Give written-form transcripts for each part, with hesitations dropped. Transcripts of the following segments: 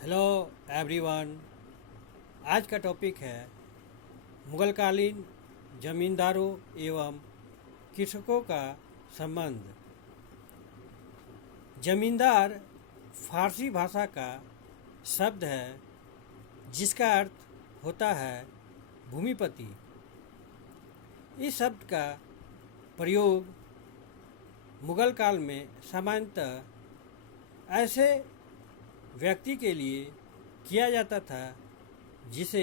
Hello everyone. आज का topic है मुगलकालीन जमींदारों एवं कृषकों का संबंध। जमींदार फारसी भाषा का शब्द है जिसका अर्थ होता है भूमिपति। इस शब्द का प्रयोग मुगल काल में सामान्यतः ऐसे व्यक्ति के लिए किया जाता था जिसे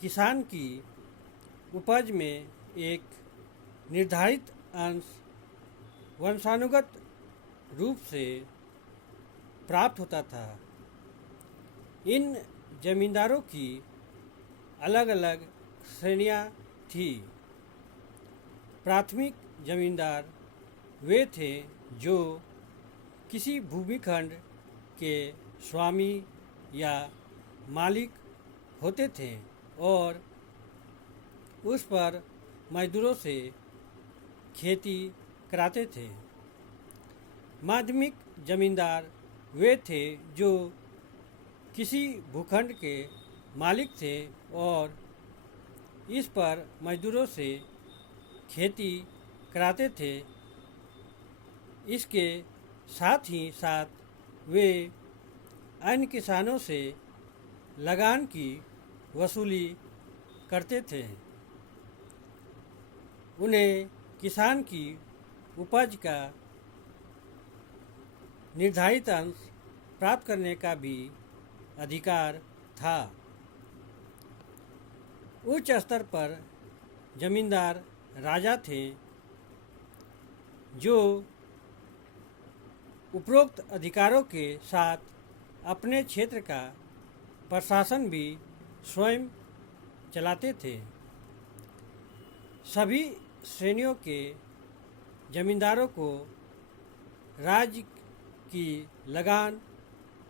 किसान की उपज में एक निर्धारित अंश वंशानुगत रूप से प्राप्त होता था। इन जमींदारों की अलग अलग श्रेणियां थी। प्राथमिक जमींदार वे थे जो किसी भूमिखंड के स्वामी या मालिक होते थे और उस पर मजदूरों से खेती कराते थे। माध्यमिक जमींदार वे थे जो किसी भूखंड के मालिक थे और इस पर मजदूरों से खेती कराते थे। इसके साथ ही साथ वे अन्य किसानों से लगान की वसूली करते थे। उन्हें किसान की उपज का निर्धारित अंश प्राप्त करने का भी अधिकार था। उच्च स्तर पर जमींदार राजा थे जो उपरोक्त अधिकारों के साथ अपने क्षेत्र का प्रशासन भी स्वयं चलाते थे। सभी श्रेणियों के जमींदारों को राज्य की लगान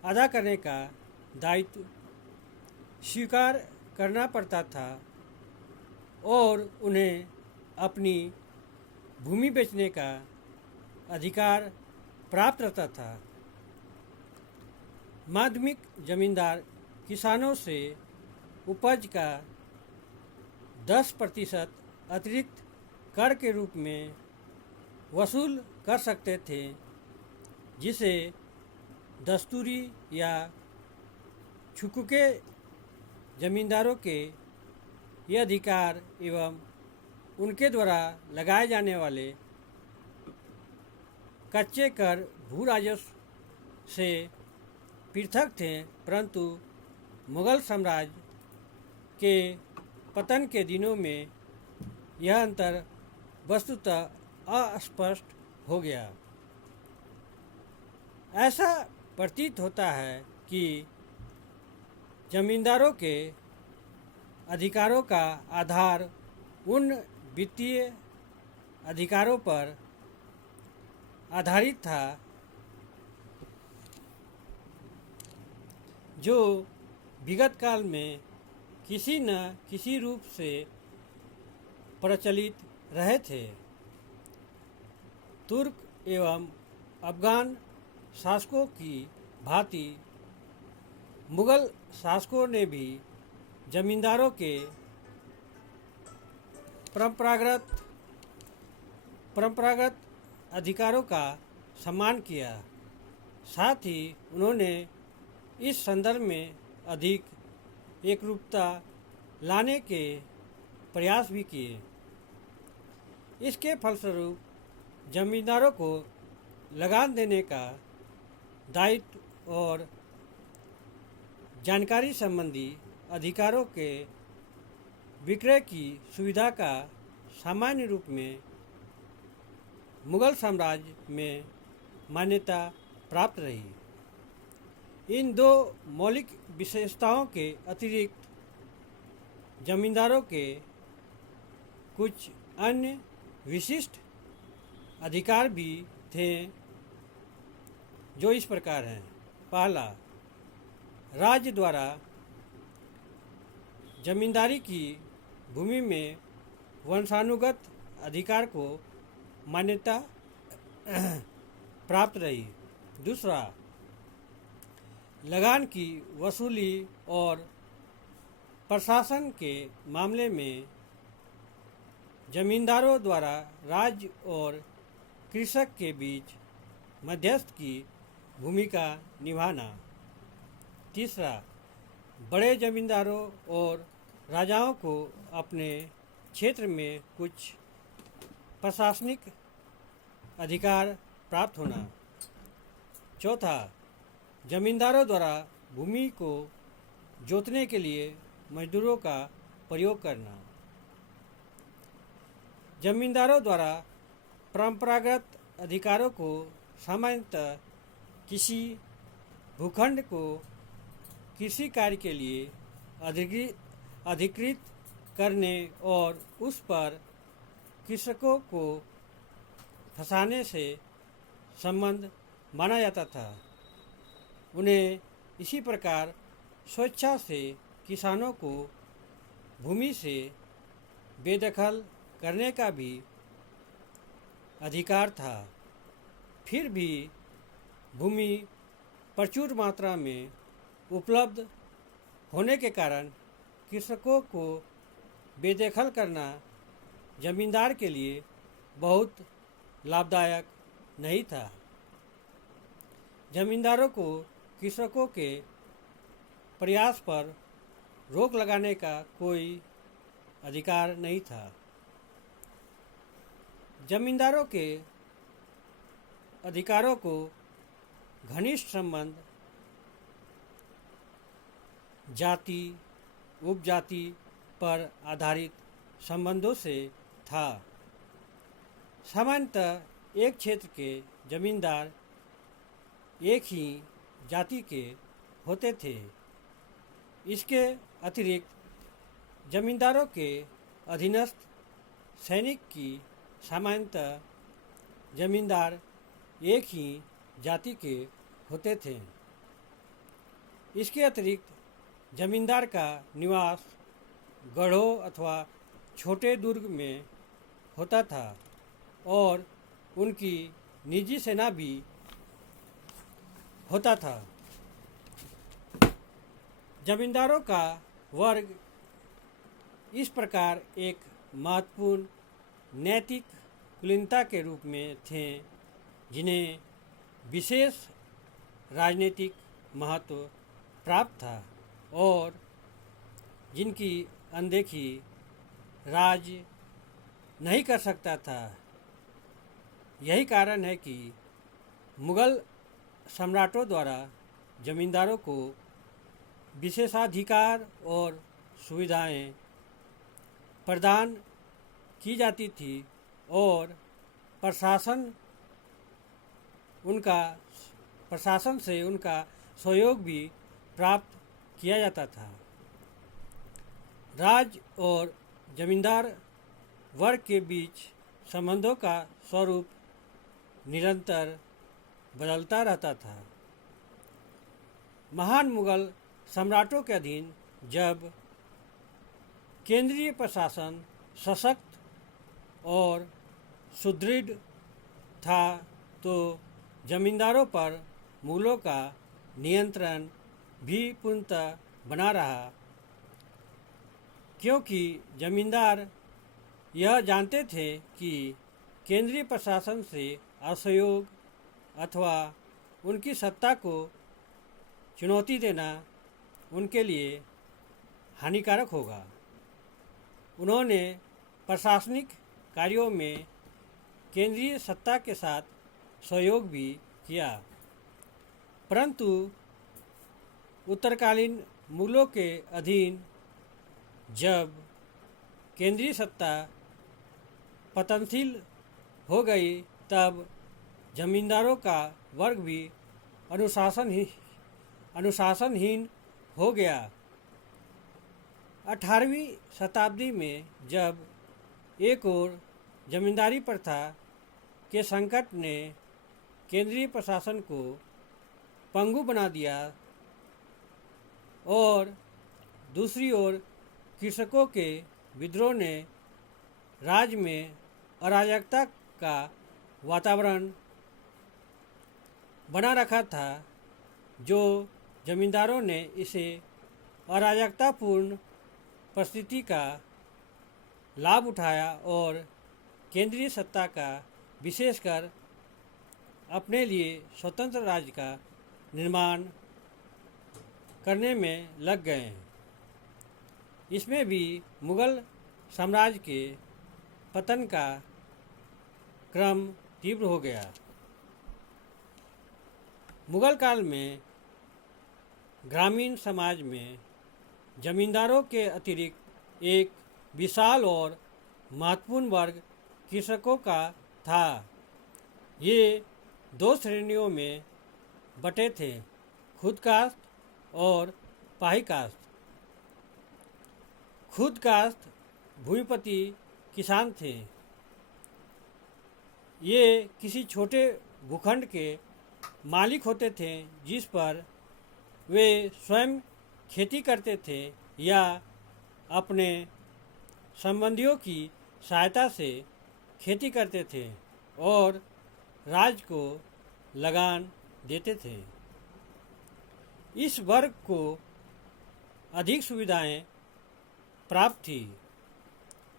अदा करने का दायित्व स्वीकार करना पड़ता था और उन्हें अपनी भूमि बेचने का अधिकार प्राप्त रहता था। माध्यमिक जमींदार किसानों से उपज का 10% अतिरिक्त कर के रूप में वसूल कर सकते थे, जिसे दस्तूरी या छुकुके जमींदारों के ये अधिकार एवं उनके द्वारा लगाए जाने वाले कच्चे कर भू राजस्व से पृथक थे। परंतु मुगल साम्राज्य के पतन के दिनों में यह अंतर वस्तुतः अस्पष्ट हो गया। ऐसा प्रतीत होता है कि जमींदारों के अधिकारों का आधार उन वित्तीय अधिकारों पर आधारित था जो विगत काल में किसी न किसी रूप से प्रचलित रहे थे। तुर्क एवं अफगान शासकों की भांति मुगल शासकों ने भी जमींदारों के परंपरागत अधिकारों का सम्मान किया। साथ ही उन्होंने इस संदर्भ में अधिक एकरूपता लाने के प्रयास भी किए। इसके फलस्वरूप जमींदारों को लगान देने का दायित्व और जानकारी संबंधी अधिकारों के विक्रय की सुविधा का सामान्य रूप में मुगल साम्राज्य में मान्यता प्राप्त रही। इन दो मौलिक विशेषताओं के अतिरिक्त जमींदारों के कुछ अन्य विशिष्ट अधिकार भी थे जो इस प्रकार हैं। पहला, राज्य द्वारा जमींदारी की भूमि में वंशानुगत अधिकार को मान्यता प्राप्त रही। दूसरा, लगान की वसूली और प्रशासन के मामले में जमींदारों द्वारा राज्य और कृषक के बीच मध्यस्थ की भूमिका निभाना। तीसरा, बड़े जमींदारों और राजाओं को अपने क्षेत्र में कुछ प्रशासनिक अधिकार प्राप्त होना। चौथा, जमींदारों द्वारा भूमि को जोतने के लिए मजदूरों का प्रयोग करना। जमींदारों द्वारा परंपरागत अधिकारों को सामान्यतः किसी भूखंड को कृषि कार्य के लिए अधिकृत करने और उस पर कृषकों को फंसाने से संबंध माना जाता था। उन्हें इसी प्रकार स्वेच्छा से किसानों को भूमि से बेदखल करने का भी अधिकार था। फिर भी भूमि प्रचुर मात्रा में उपलब्ध होने के कारण कृषकों को बेदखल करना जमींदार के लिए बहुत लाभदायक नहीं था। जमींदारों को कृषकों के प्रयास पर रोक लगाने का कोई अधिकार नहीं था। जमींदारों के अधिकारों को घनिष्ठ संबंध जाति उपजाति पर आधारित संबंधों से था। सामान्यतः एक क्षेत्र के जमींदार एक ही जाति के होते थे। इसके अतिरिक्त जमींदारों के अधीनस्थ सैनिक की सामान्यतः जमींदार एक ही जाति के होते थे। इसके अतिरिक्त जमींदार का निवास गढ़ों अथवा छोटे दुर्ग में होता था और उनकी निजी सेना भी होता था। जमींदारों का वर्ग इस प्रकार एक महत्वपूर्ण नैतिक कुलीनता के रूप में थे जिन्हें विशेष राजनीतिक महत्व प्राप्त था और जिनकी अनदेखी राज्य नहीं कर सकता था। यही कारण है कि मुगल सम्राटों द्वारा जमींदारों को विशेषाधिकार और सुविधाएं प्रदान की जाती थी और प्रशासन से उनका सहयोग भी प्राप्त किया जाता था। राज और जमींदार वर्ग के बीच संबंधों का स्वरूप निरंतर बदलता रहता था। महान मुगल सम्राटों के अधीन जब केंद्रीय प्रशासन सशक्त और सुदृढ़ था तो जमींदारों पर मूलों का नियंत्रण भी पूर्णतः बना रहा, क्योंकि जमींदार यह जानते थे कि केंद्रीय प्रशासन से असहयोग अथवा उनकी सत्ता को चुनौती देना उनके लिए हानिकारक होगा। उन्होंने प्रशासनिक कार्यों में केंद्रीय सत्ता के साथ सहयोग भी किया, परंतु उत्तरकालीन मूलों के अधीन जब केंद्रीय सत्ता पतनशील हो गई तब जमींदारों का वर्ग भी अनुशासनहीन हो गया। 18वीं शताब्दी में जब एक और जमींदारी प्रथा के संकट ने केंद्रीय प्रशासन को पंगु बना दिया और दूसरी ओर कृषकों के विद्रोह ने राज्य में अराजकता का वातावरण बना रखा था, जो जमींदारों ने इसे अराजकतापूर्ण परिस्थिति का लाभ उठाया और केंद्रीय सत्ता का विशेषकर अपने लिए स्वतंत्र राज्य का निर्माण करने में लग गए हैं। इसमें भी मुगल साम्राज्य के पतन का क्रम तीव्र हो गया। मुगल काल में ग्रामीण समाज में जमींदारों के अतिरिक्त एक विशाल और महत्वपूर्ण वर्ग कृषकों का था। ये दो श्रेणियों में बटे थे, खुद काश्त और पाही काश्त। खुद काश्त भूमिपति किसान थे। ये किसी छोटे भूखंड के मालिक होते थे जिस पर वे स्वयं खेती करते थे या अपने संबंधियों की सहायता से खेती करते थे और राज्य को लगान देते थे। इस वर्ग को अधिक सुविधाएं प्राप्त थी,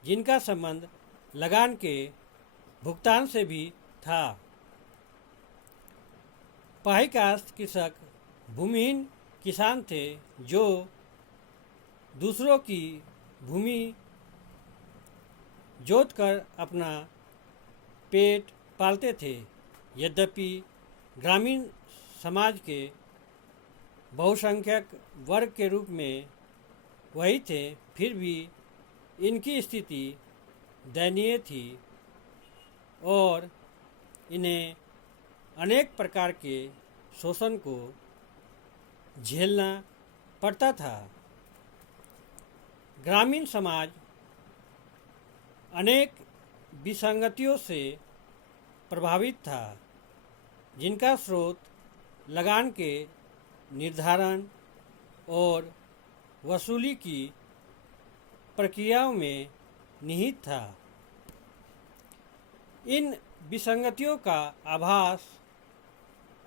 जिनका संबंध लगान के भुगतान से भी था। पाही काश्त कृषक भूमिहीन किसान थे जो दूसरों की भूमि जोतकर अपना पेट पालते थे। यद्यपि ग्रामीण समाज के बहुसंख्यक वर्ग के रूप में वही थे, फिर भी इनकी स्थिति दयनीय थी और इन्हें अनेक प्रकार के शोषण को झेलना पड़ता था। ग्रामीण समाज अनेक विसंगतियों से प्रभावित था, जिनका स्रोत लगान के निर्धारण और वसूली की प्रक्रियाओं में निहित था। इन विसंगतियों का आभास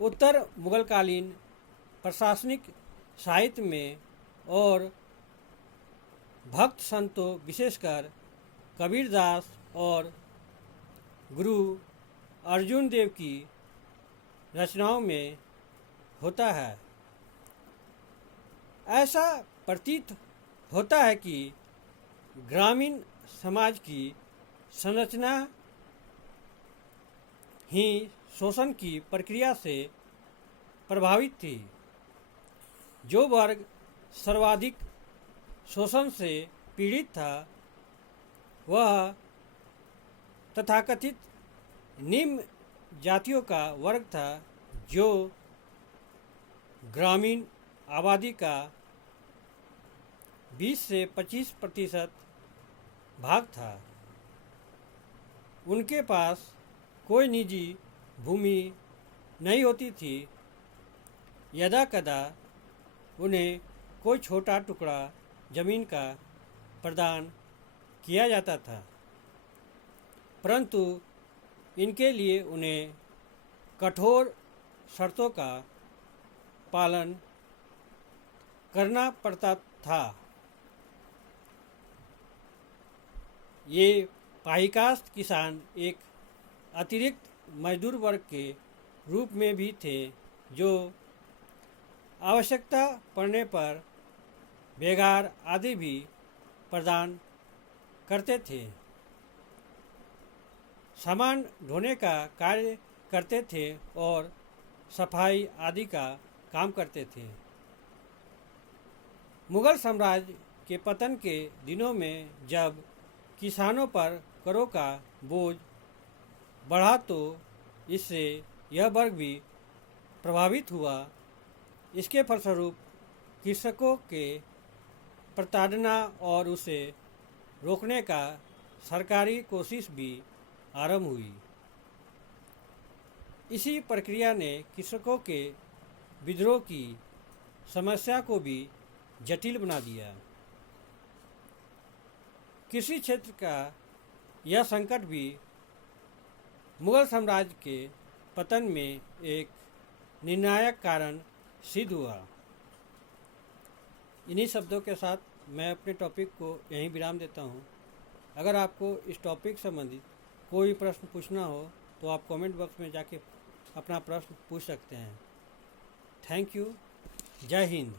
उत्तर मुगलकालीन प्रशासनिक साहित्य में और भक्त संतों विशेषकर कबीरदास और गुरु अर्जुन देव की रचनाओं में होता है। ऐसा प्रतीत होता है कि ग्रामीण समाज की संरचना ही शोषण की प्रक्रिया से प्रभावित थी। जो वर्ग सर्वाधिक शोषण से पीड़ित था वह तथाकथित निम्न जातियों का वर्ग था, जो ग्रामीण आबादी का 20 से 25% भाग था। उनके पास कोई निजी भूमि नहीं होती थी। यदा कदा उन्हें कोई छोटा टुकड़ा जमीन का प्रदान किया जाता था, परंतु इनके लिए उन्हें कठोर शर्तों का पालन करना पड़ता था। ये पाही काश्त किसान एक अतिरिक्त मजदूर वर्ग के रूप में भी थे, जो आवश्यकता पड़ने पर बेगार आदि भी प्रदान करते थे। सामान ढोने का कार्य करते थे और सफाई आदि का काम करते थे। मुगल साम्राज्य के पतन के दिनों में जब किसानों पर करों का बोझ बढ़ा तो इससे यह वर्ग भी प्रभावित हुआ। इसके फलस्वरूप कृषकों के प्रताड़ना और उसे रोकने का सरकारी कोशिश भी आरंभ हुई। इसी प्रक्रिया ने कृषकों के विद्रोह की समस्या को भी जटिल बना दिया। कृषि क्षेत्र का यह संकट भी मुगल साम्राज्य के पतन में एक निर्णायक कारण सिद्ध हुआ। इन्हीं शब्दों के साथ मैं अपने टॉपिक को यहीं विराम देता हूँ। अगर आपको इस टॉपिक संबंधित कोई प्रश्न पूछना हो तो आप कमेंट बॉक्स में जाके अपना प्रश्न पूछ सकते हैं। Thank you. जय हिंद।